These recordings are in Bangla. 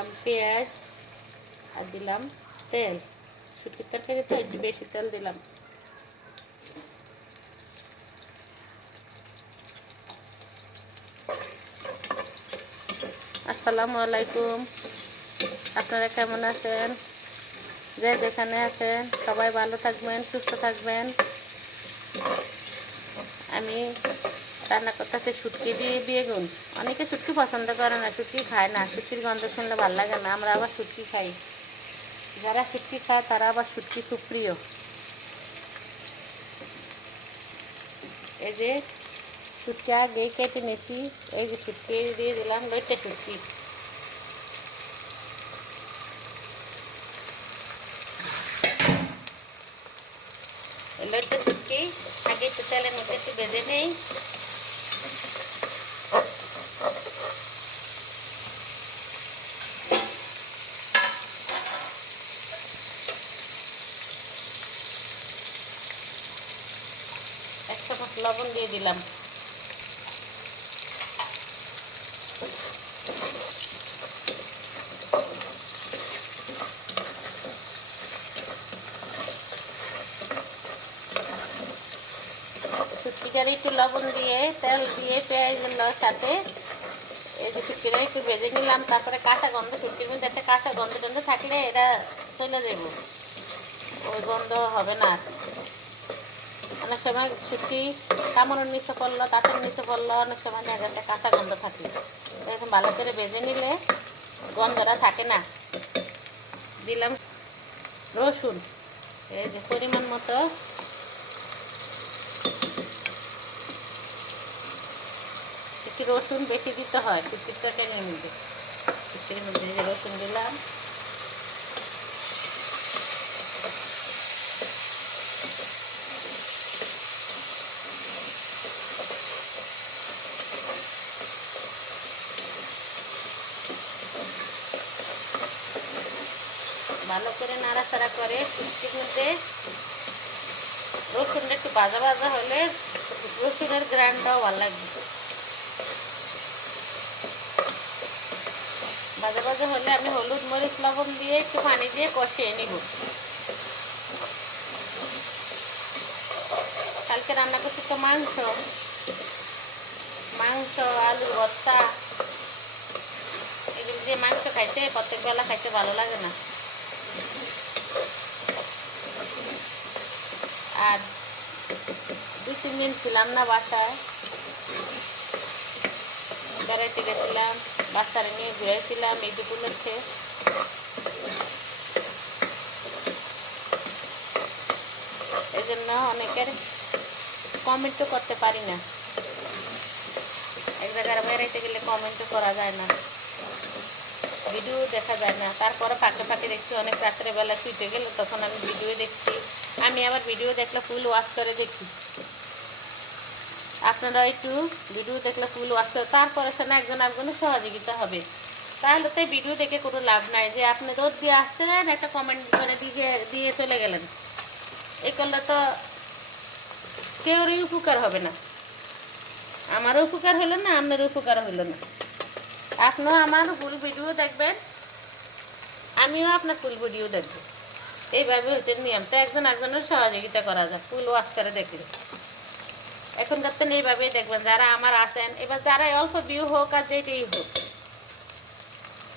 দিলাম পেঁয়াজ আর দিলাম তেল। শুটকির তরকারি তো একটু বেশি তেল দিলাম। আসসালামু আলাইকুম। আপনারা কেমন আছেন? যে যেখানে আছেন, সবাই ভালো থাকবেন, সুস্থ থাকবেন। আমি রান্না করতেছি, শুটকি দিয়ে বেগুন অনেকে শুটকি পছন্দ করে না, শুটকি খায় না, শুটকির গন্ধ শুনলে ভালো লাগে না, আমরা আবার শুটকি খাই। যারা শুটকি খায়, তারা আবার শুটকি খুব প্রিয় এই যে শুটকি আগে কেটে নিয়েছি, এই যে শুটকি দিয়ে দিলাম লইটে শুটকি। লইটে শুটকি আগে একটু তেলের মধ্যে একটু বেঁধে নেই। এক চামচ লবণ দিয়ে দিলাম শুটকিটারে একটু লবণ দিয়ে, তেল দিয়ে পেঁয়াজগুলোর সাথে এই যে শুটকিটা একটু ভেজে নিলাম, তারপরে কাঁচা গন্ধ, শুটকির মধ্যে একটা কাঁচা গন্ধ গন্ধ থাকলে এটা চলে যাব। ওই গন্ধ হবে না। অনেক সময় শুটকি কামড়ের নিচে পড়ল, দাঁতের নিচে পড়ল, অনেক সময় দেখা যাচ্ছে কাঁচা গন্ধ থাকে। এখন ভালো করে ভেজে নিলে গন্ধটা থাকে না। দিলাম রসুন। এই যে পরিমাণ মতো একটু রসুন বেশি দিতে হয় শুটকির তরকারির মধ্যে শুটকির মধ্যে রসুন দিলাম। ভালো করে নাড়াচাড়া করে শুটকির মধ্যে রসুনটা একটু বাজা ভাজা হলে রসুনের গ্রানটাও ভালো লাগবে। ভাজা ভাজা হলে আমি হলুদ মরিচ, লবণ দিয়ে একটু পানি দিয়ে কষিয়ে নিব। কালকে রান্না করছি তো মাংস। মাংস আলুর ভর্তা। এগুলো দিয়ে মাংস খাইতে প্রত্যেক বেলা খাইতে ভালো লাগে না। আর দু তিন দিন ছিলাম না বাসায়। বেড়াইতে গেছিলাম। বাচ্চারা নিয়ে ঘুরেছিলাম এই দুপুরেছে এই জন্য অনেকের কমেন্টও করতে পারি না। এক জায়গায় বেড়াইতে গেলে কমেন্টও করা যায় না। ভিডিও দেখা যায় না। তারপরে ফাঁকে ফাঁকে দেখছি, অনেক রাত্রেবেলা শুইতে গেলে তখন আমি ভিডিও দেখছি। আমি আবার ভিডিও দেখলে ফুল ওয়াশ করে দেখি। আপনারা একটু ভিডিও দেখলে ফুল করে তারপরে সে একজন একজনের সহযোগিতা হবে। তাহলে তো ভিডিও দেখে কোনো লাভ নাই যে আপনি দোষ দিয়ে আসছিলেন, একটা কমেন্ট করে দিয়ে দিয়ে চলে গেলেন। এ করলে তো কেউরই উপকার হবে না। আমারও উপকার হলো না, আপনারও উপকার হলো না। আপনিও আমার ফুল ভিডিও দেখবেন, আমিও আপনার ফুল ভিডিও দেখব। এইভাবে হচ্ছে নিয়ম। তো একজন একজনের সহযোগিতা করা যায় ফুল ওয়াশ করে দেখলে। এখনকার তো এইভাবেই দেখবেন, যারা আমার আছেন, এবার যারা অল্প ভিউ হোক আর যেটাই হোক,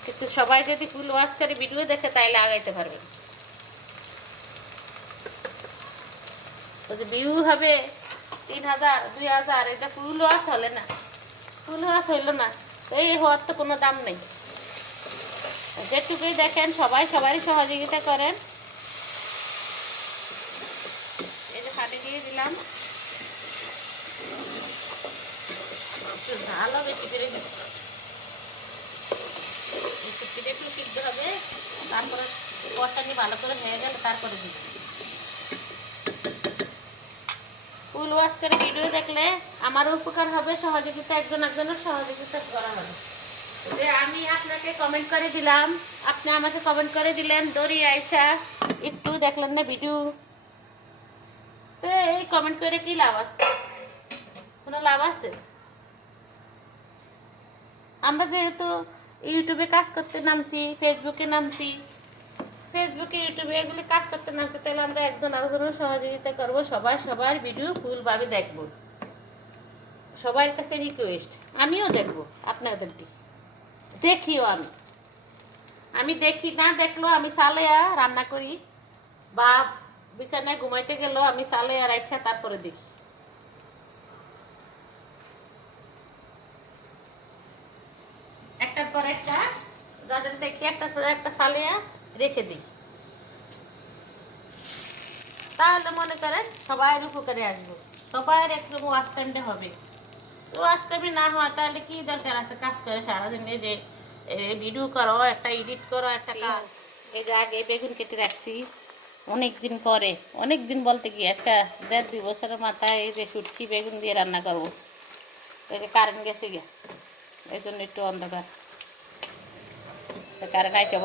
কিন্তু সবাই যদি ফুল ওয়াশ করে ভিডিও দেখে তাইলে আগাইতে পারবেন। ভিউ হবে তিন হাজার, দুই হাজার, এটা ফুল ওয়াশ হলে না ফুল ওয়াশ হইল না এই হওয়ার তো কোনো দাম নেই। যেটুকুই দেখেন, সবাই সবারই সহযোগিতা করেন। এটা পানি দিয়ে দিলাম। একটু ঝালও বেশি করে দিচ্ছি একটু সিদ্ধ হবে, তারপরে কষানি ভালো করে হয়ে গেলে তারপরে দিচ্ছি ফুল ওয়াশ ভিডিও দেখলে আমার উপকার হবে, সহযোগিতা একজন একজনের সহযোগিতা করা হবে। যে আমি আপনাকে কমেন্ট করে দিলাম, আপনি আমাকে কমেন্ট করে দিলেন, দড়ি আইসা, একটু দেখলেন না ভিডিও তো এই কমেন্ট করে কি লাভ আছে? কোনো লাভ আছে? আমরা যেহেতু ইউটিউবে কাজ করতে নামছি ফেসবুকে নামছি ফেসবুকে ইউটিউবে এগুলি কাজ করতে নামছি, তাহলে আমরা একজন আরেকজনের সহযোগিতা করব সবাই সবার ভিডিও ফুলভাবে দেখব। সবার কাছে রিকোয়েস্ট আমিও দেখব আপনাদেরকে। দেখিও আমি। আমি দেখি, না দেখল আমি সালেয়া রান্না করি, বা বিছানায় ঘুমাইতে গেলেও আমি সালেয়া রাখা তারপরে দেখি একটার পর একটা যাদের দেখি একটার পর একটা সালিয়া রেখে দিই। তাহলে মনে করেন সবাই উপকারে আসব। সবাই একদম ওয়াশ টাইমটা হবে। ওয়াশ টাইমে না হয় তাহলে কি দরকার আছে? কাজ করে সারাদিন এই যে ভিডিও করো একটা এডিট করো একটা কাজ। এই যে আগে বেগুন কেটে রাখছি অনেক দিন পরে অনেক দিন বলতে কি একটা দেড় দুই বছরের মাথায় এই যে সুটকি বেগুন দিয়ে রান্না করব। এই যে কারেন্ট গেছে গিয়া এই জন্য একটু অন্ধকার। কারেন্ট আইসে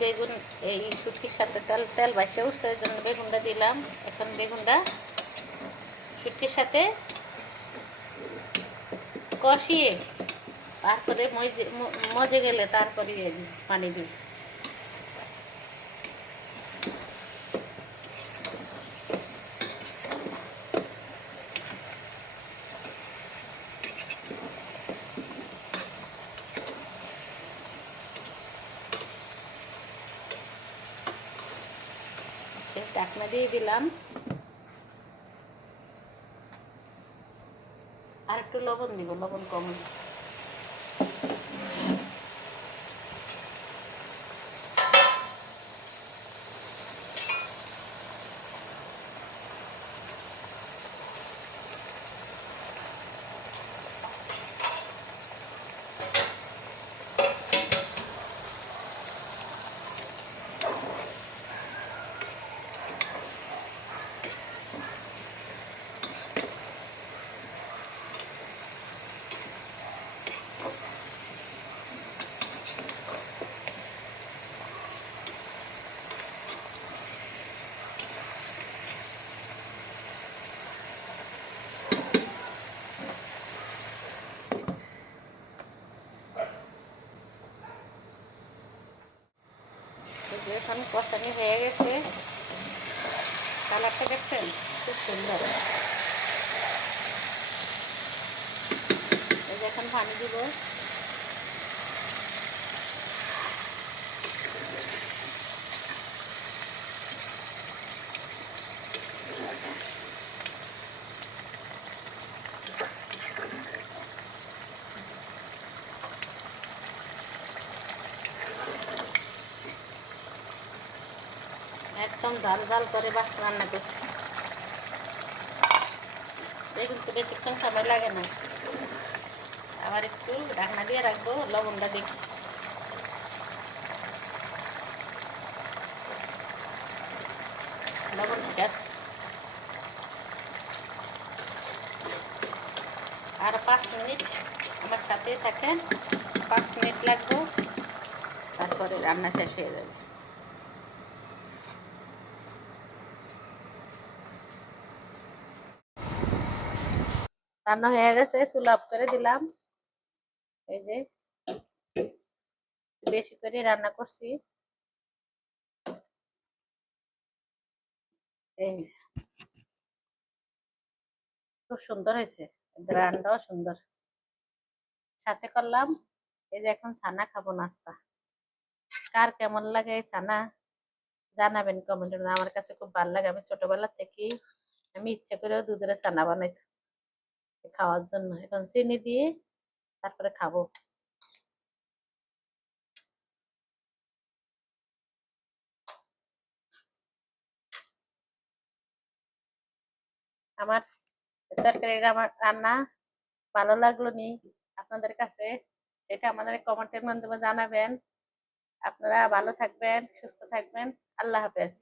বেগুন, এই শুটকির সাথে তেল তেল বাইসে উঠছে জন্য বেগুনটা দিলাম। এখন বেগুনটা শুটকির সাথে কষিয়ে তারপরে মজে গেলে তারপরে পানি দিই সে ডাকনা দিয়ে দিলাম। আর একটু লবণ দিব লবণ কম এখন কষানি হয়ে গেছে। কালারটা দেখছেন? খুব সুন্দর। এখন পানি দিব। একদম ঝাল ঝাল করে বা রান্না করছি। বেগুন তো বেশিক্ষণ সময় লাগে না। আবার একটু ঢাকনা দিয়ে রাখব, লবণটা দেখি লবণ আর পাঁচ মিনিট আমার সাথেই থাকেন। পাঁচ মিনিট লাগবে। তারপরে রান্না শেষ হয়ে যাবে। রান্না হয়ে গেছে অফ করে দিলাম। এই যে বেশি করে রান্না করছি। খুব সুন্দর হয়েছে গ্রানটাও সুন্দর। সাথে করলাম, এই যে এখন ছানা খাব নাস্তা। কার কেমন লাগে এই ছানা, জানাবেন কমেন্টে আমার কাছে খুব ভালো লাগে, আমি ছোটবেলা থেকেই আমি ইচ্ছে করেও দুধের ছানা বানাইতাম খাওয়ার জন্য। এখন চিনি দিয়ে তারপরে খাব। আমার তরকারির আমার রান্না ভালো লাগল নি আপনাদের কাছে। সেটা আমাদের কমেন্টের মাধ্যমে জানাবেন। আপনারা ভালো থাকবেন, সুস্থ থাকবেন। আল্লাহ হাফেজ।